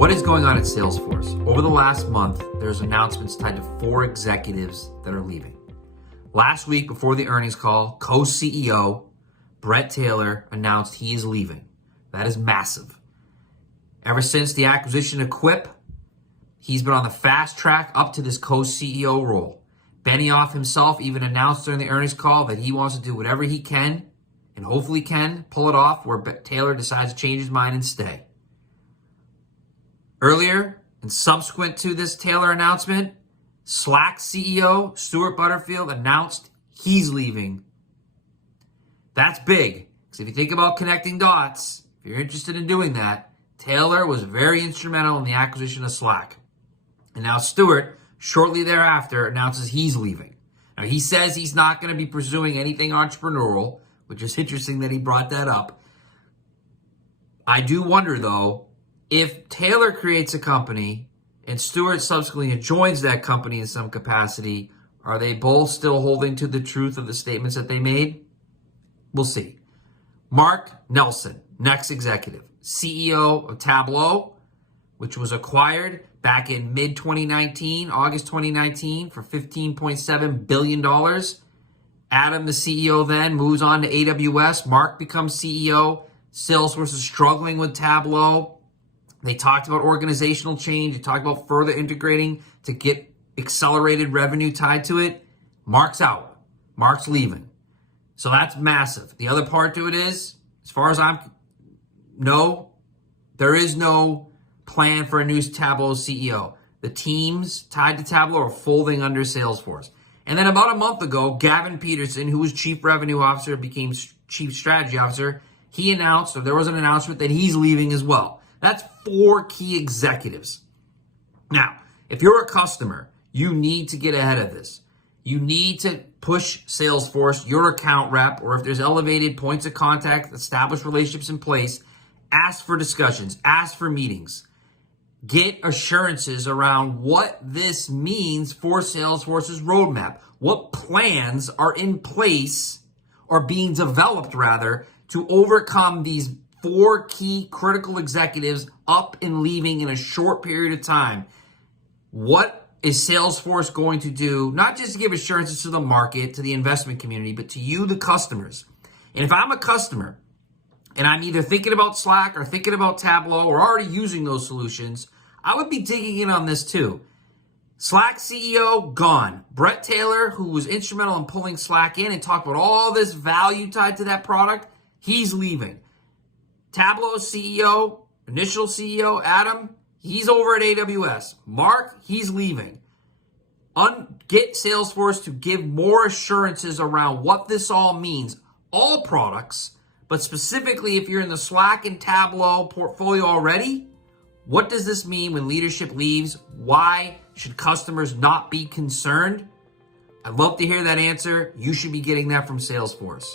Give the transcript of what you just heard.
What is going on at Salesforce? Over the last month, there's announcements tied to 4 executives that are leaving. Last week, before the earnings call, Co-CEO Bret Taylor announced he is leaving. That is massive. Ever since the acquisition of Quip, he's been on the fast track up to this co-CEO role. Benioff himself even announced during the earnings call that he wants to do whatever he can, and hopefully can pull it off where Taylor decides to change his mind and stay. Earlier, and subsequent to this Taylor announcement, Slack CEO Stewart Butterfield announced he's leaving. That's big, because if you think about connecting dots, if you're interested in doing that, Taylor was very instrumental in the acquisition of Slack. And now Stewart, shortly thereafter, announces he's leaving. Now, he says he's not going to be pursuing anything entrepreneurial, which is interesting that he brought that up. I do wonder, though, if Taylor creates a company and Stewart subsequently joins that company in some capacity, are they both still holding to the truth of the statements that they made? We'll see. Mark Nelson, next executive, CEO of Tableau, which was acquired back in mid-2019, August 2019, for $15.7 billion. Adam, the CEO then, moves on to AWS. Mark becomes CEO. Salesforce is struggling with Tableau. They talked about organizational change. They talked about further integrating to get accelerated revenue tied to it. Mark's out. Mark's leaving. So that's massive. The other part to it is, as far as there is no plan for a new Tableau CEO. The teams tied to Tableau are folding under Salesforce. And then about a month ago, Gavin Patterson, who was Chief Revenue Officer, became Chief Strategy Officer. He announced, or there was an announcement that he's leaving as well. That's 4 key executives. Now, if you're a customer, you need to get ahead of this. You need to push Salesforce, your account rep, or if there's elevated points of contact, establish relationships in place, ask for discussions, ask for meetings. Get assurances around what this means for Salesforce's roadmap. What plans are in place, or being developed rather, to overcome these 4 key critical executives up and leaving in a short period of time. What is Salesforce going to do, not just to give assurances to the market, to the investment community, but to you, the customers? And if I'm a customer and I'm either thinking about Slack or thinking about Tableau or already using those solutions, I would be digging in on this too. Slack CEO, gone. Bret Taylor, who was instrumental in pulling Slack in and talked about all this value tied to that product, he's leaving. Tableau CEO, initial CEO, Adam, he's over at AWS. Mark, he's leaving. Get Salesforce to give more assurances around what this all means. All products, but specifically if you're in the Slack and Tableau portfolio already, what does this mean when leadership leaves? Why should customers not be concerned? I'd love to hear that answer. You should be getting that from Salesforce.